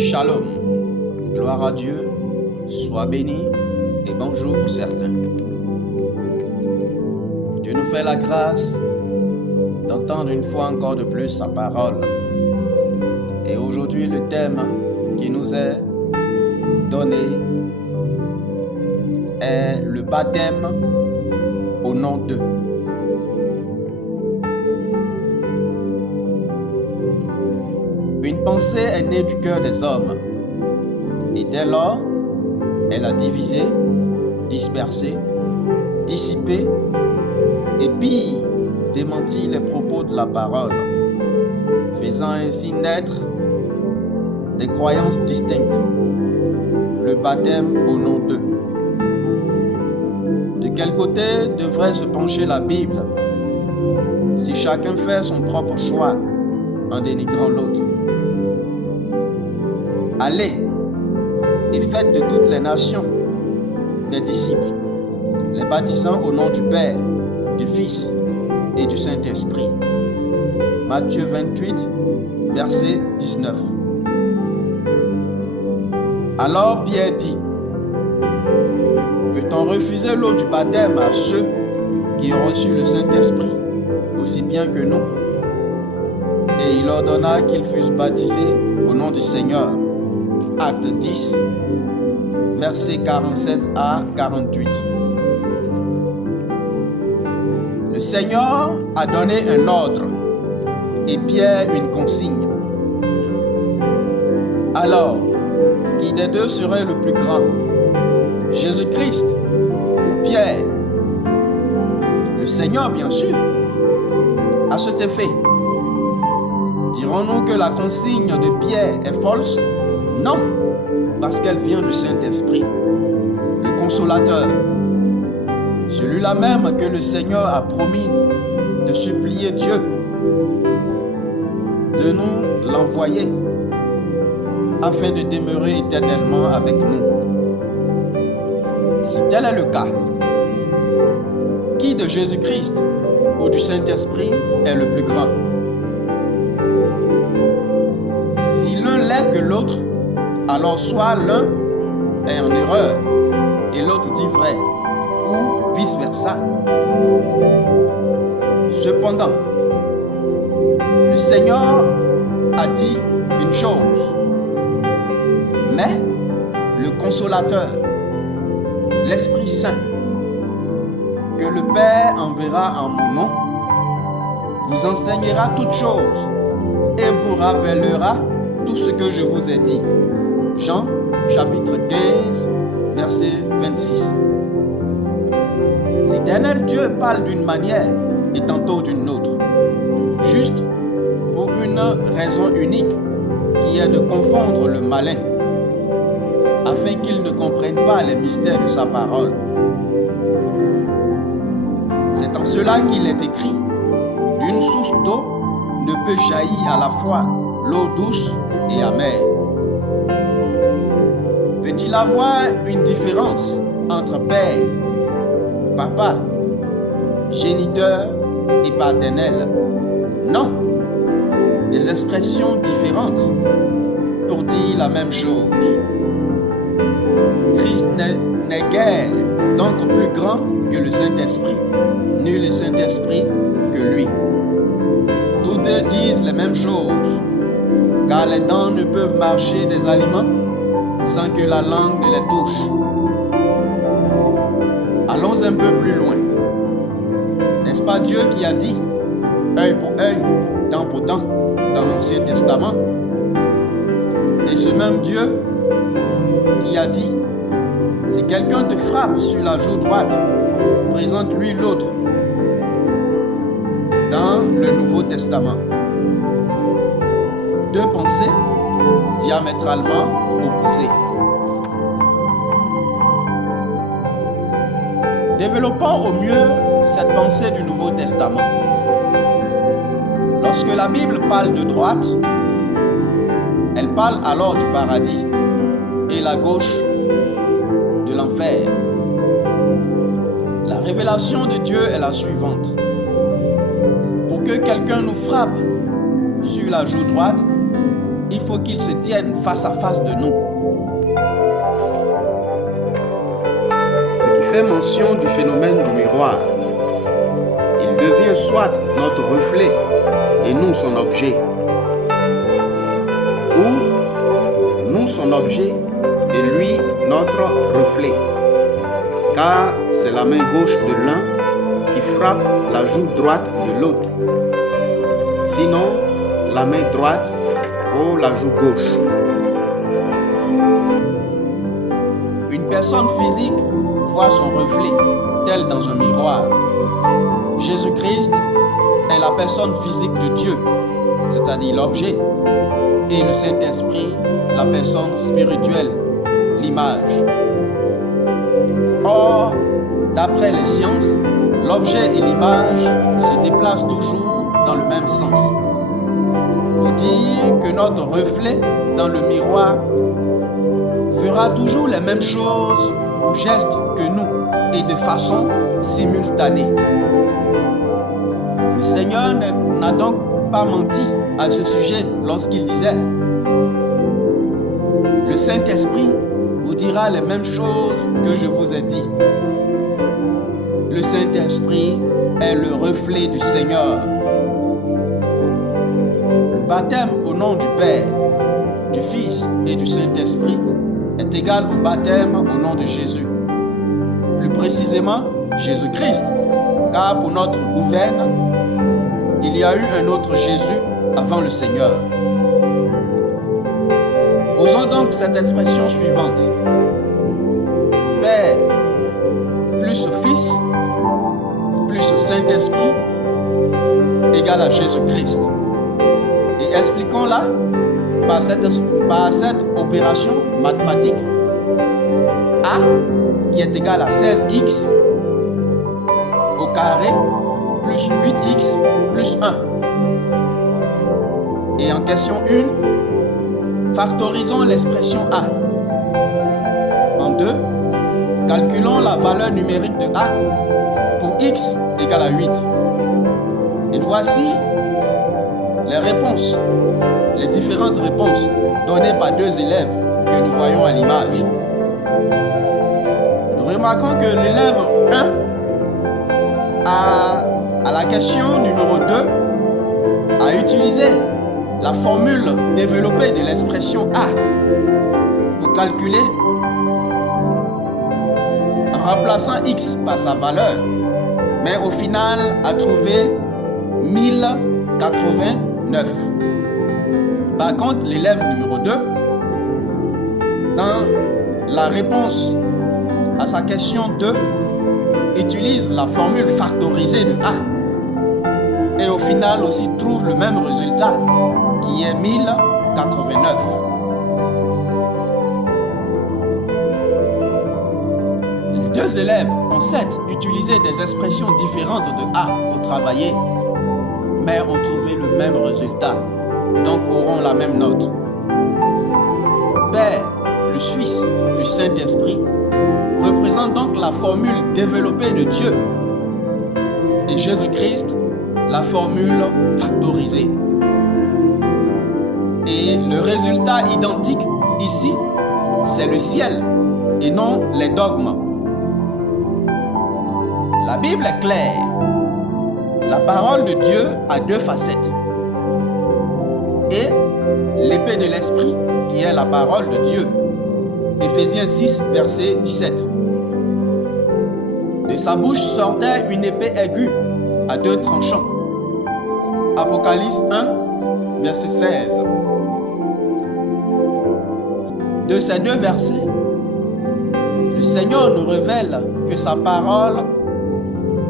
Shalom, gloire à Dieu, sois béni et bonjour pour certains. Dieu nous fait la grâce d'entendre une fois encore de plus sa parole. Et aujourd'hui, le thème qui nous est donné est le baptême au nom d'eux. Une pensée est née du cœur des hommes, et dès lors, elle a divisé, dispersé, dissipé, et pire, démenti les propos de la parole, faisant ainsi naître des croyances distinctes. Le baptême au nom d'eux. De quel côté devrait se pencher la Bible si chacun fait son propre choix en dénigrant l'autre? Allez et faites de toutes les nations des disciples, les baptisant au nom du Père, du Fils et du Saint-Esprit. Matthieu 28, verset 19. Alors Pierre dit: peut-on refuser l'eau du baptême à ceux qui ont reçu le Saint-Esprit aussi bien que nous? Et il ordonna qu'ils fussent baptisés au nom du Seigneur. Acte 10, versets 47 à 48. Le Seigneur a donné un ordre et Pierre une consigne. Alors, qui des deux serait le plus grand, Jésus-Christ ou Pierre? Le Seigneur, bien sûr. À cet effet, dirons-nous que la consigne de Pierre est fausse? Non, parce qu'elle vient du Saint-Esprit, le Consolateur, celui-là même que le Seigneur a promis de supplier Dieu de nous l'envoyer afin de demeurer éternellement avec nous. Si tel est le cas, qui de Jésus-Christ ou du Saint-Esprit est le plus grand? Si l'un l'est que l'autre, alors soit l'un est en erreur et l'autre dit vrai, ou vice-versa. Cependant, le Seigneur a dit une chose, mais le Consolateur, l'Esprit Saint, que le Père enverra en mon nom, vous enseignera toutes choses et vous rappellera tout ce que je vous ai dit. Jean, chapitre 15, verset 26. L'Éternel Dieu parle d'une manière et tantôt d'une autre, juste pour une raison unique, qui est de confondre le malin, afin qu'il ne comprenne pas les mystères de sa parole. C'est en cela qu'il est écrit: d'une source d'eau ne peut jaillir à la fois l'eau douce et amère. Peut-il avoir une différence entre père, papa, géniteur et paternel? Non, des expressions différentes pour dire la même chose. Christ n'est guère donc plus grand que le Saint-Esprit, ni le Saint-Esprit que lui. Tous deux disent les mêmes choses, car les dents ne peuvent mâcher des aliments sans que la langue ne les touche. Allons un peu plus loin. N'est-ce pas Dieu qui a dit œil pour œil, dent pour dent dans l'Ancien Testament? Et ce même Dieu qui a dit: si quelqu'un te frappe sur la joue droite, présente-lui l'autre, dans le Nouveau Testament. Deux pensées diamétralement opposées. Développons au mieux cette pensée du Nouveau Testament. Lorsque la Bible parle de droite, elle parle alors du paradis et la gauche de l'enfer. La révélation de Dieu est la suivante. Pour que quelqu'un nous frappe sur la joue droite, il faut qu'il se tienne face à face de nous. Ce qui fait mention du phénomène du miroir. Il devient soit notre reflet et nous son objet, ou nous son objet et lui notre reflet, car c'est la main gauche de l'un qui frappe la joue droite de l'autre, sinon la main droite ou la joue gauche. Une personne physique voit son reflet tel dans un miroir. Jésus-Christ est la personne physique de Dieu, c'est-à-dire l'objet, et le Saint-Esprit, la personne spirituelle, l'image. Or, d'après les sciences, l'objet et l'image se déplacent toujours dans le même sens. Pour dire que notre reflet dans le miroir fera toujours les mêmes choses ou gestes que nous et de façon simultanée. Le Seigneur n'a donc pas menti à ce sujet lorsqu'il disait: le Saint-Esprit vous dira les mêmes choses que je vous ai dit. Le Saint-Esprit est le reflet du Seigneur. Le baptême au nom du Père, du Fils et du Saint-Esprit est égal au baptême au nom de Jésus. Plus précisément, Jésus-Christ, car pour notre gouverne, il y a eu un autre Jésus avant le Seigneur. Posons donc cette expression suivante. Père plus Fils plus Saint-Esprit égale à Jésus-Christ. Et expliquons-la par cette opération mathématique. A qui est égal à 16x au carré plus 8x plus 1. Et en question 1, factorisons l'expression A. En 2, calculons la valeur numérique de A pour x égale à 8. Et voici les réponses, les différentes réponses données par deux élèves que nous voyons à l'image. Nous remarquons que l'élève 1 à la question numéro 2 a utilisé la formule développée de l'expression A pour calculer en remplaçant x par sa valeur, mais au final a trouvé 1089. Par contre, l'élève numéro 2, dans la réponse à sa question 2, utilise la formule factorisée de A et au final aussi trouve le même résultat qui est 1089. Les deux élèves ont certes utilisé des expressions différentes de A pour travailler, mais ont trouvé le même résultat, donc auront la même note. Père plus Fils plus Saint-Esprit représente donc la formule développée de Dieu et Jésus-Christ la formule factorisée. Et le résultat identique ici, c'est le ciel et non les dogmes. La Bible est claire. La parole de Dieu a deux facettes. Et l'épée de l'esprit qui est la parole de Dieu. Éphésiens 6, verset 17. De sa bouche sortait une épée aiguë à deux tranchants. Apocalypse 1, verset 16. De ces deux versets, le Seigneur nous révèle que sa parole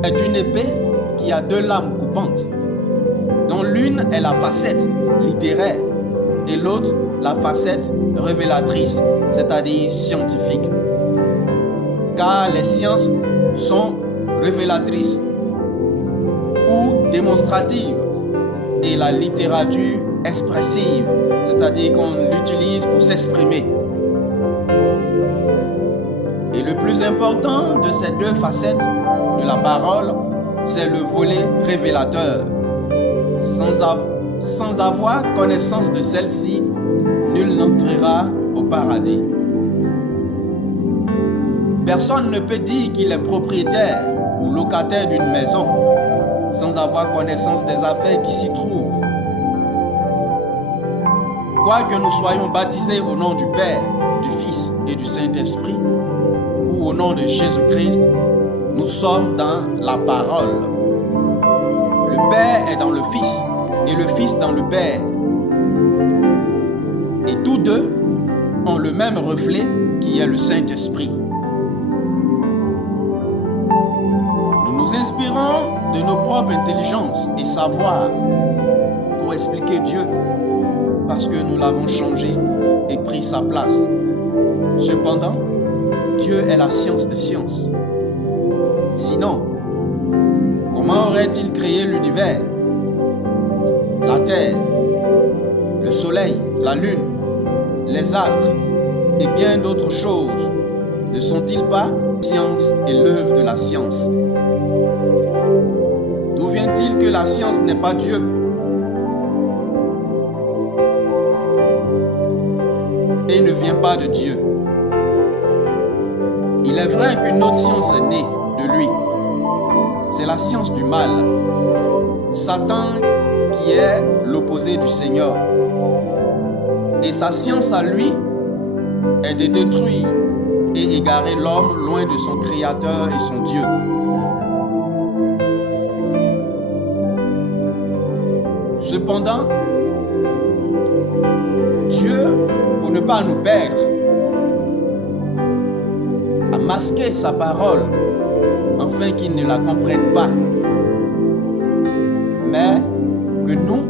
est une épée qui a deux lames coupantes, dont l'une est la facette littéraire et l'autre la facette révélatrice, c'est-à-dire scientifique. Car les sciences sont révélatrices ou démonstratives et la littérature expressive, c'est-à-dire qu'on l'utilise pour s'exprimer. Et le plus important de ces deux facettes de la parole, c'est le volet révélateur. Sans avoir connaissance de celle-ci, nul n'entrera au paradis. Personne ne peut dire qu'il est propriétaire ou locataire d'une maison sans avoir connaissance des affaires qui s'y trouvent. Quoique nous soyons baptisés au nom du Père, du Fils et du Saint-Esprit, ou au nom de Jésus-Christ, nous sommes dans la parole. Le Père est dans le Fils et le Fils dans le Père. Et tous deux ont le même reflet qui est le Saint-Esprit. Nous nous inspirons de nos propres intelligences et savoirs pour expliquer Dieu parce que nous l'avons changé et pris sa place. Cependant, Dieu est la science des sciences. Sinon, comment aurait-il créé l'univers, la terre, le soleil, la lune, les astres et bien d'autres choses? Ne sont-ils pas la science et l'œuvre de la science? D'où vient-il que la science n'est pas Dieu? Et ne vient pas de Dieu. Il est vrai qu'une autre science est née de lui. C'est la science du mal. Satan qui est l'opposé du Seigneur. Et sa science à lui est de détruire et égarer l'homme loin de son Créateur et son Dieu. Cependant, Dieu, pour ne pas nous perdre, a masqué sa parole afin qu'ils ne la comprennent pas, mais que nous,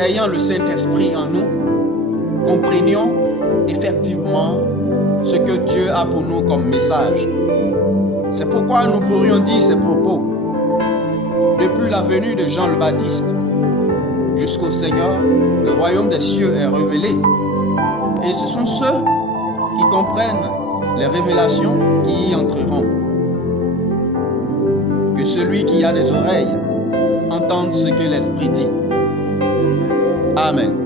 ayant le Saint-Esprit en nous, comprenions effectivement ce que Dieu a pour nous comme message. C'est pourquoi nous pourrions dire ces propos. Depuis la venue de Jean le Baptiste jusqu'au Seigneur, le royaume des cieux est révélé. Et ce sont ceux qui comprennent les révélations qui y entreront. Que celui qui a des oreilles entende ce que l'Esprit dit. Amen.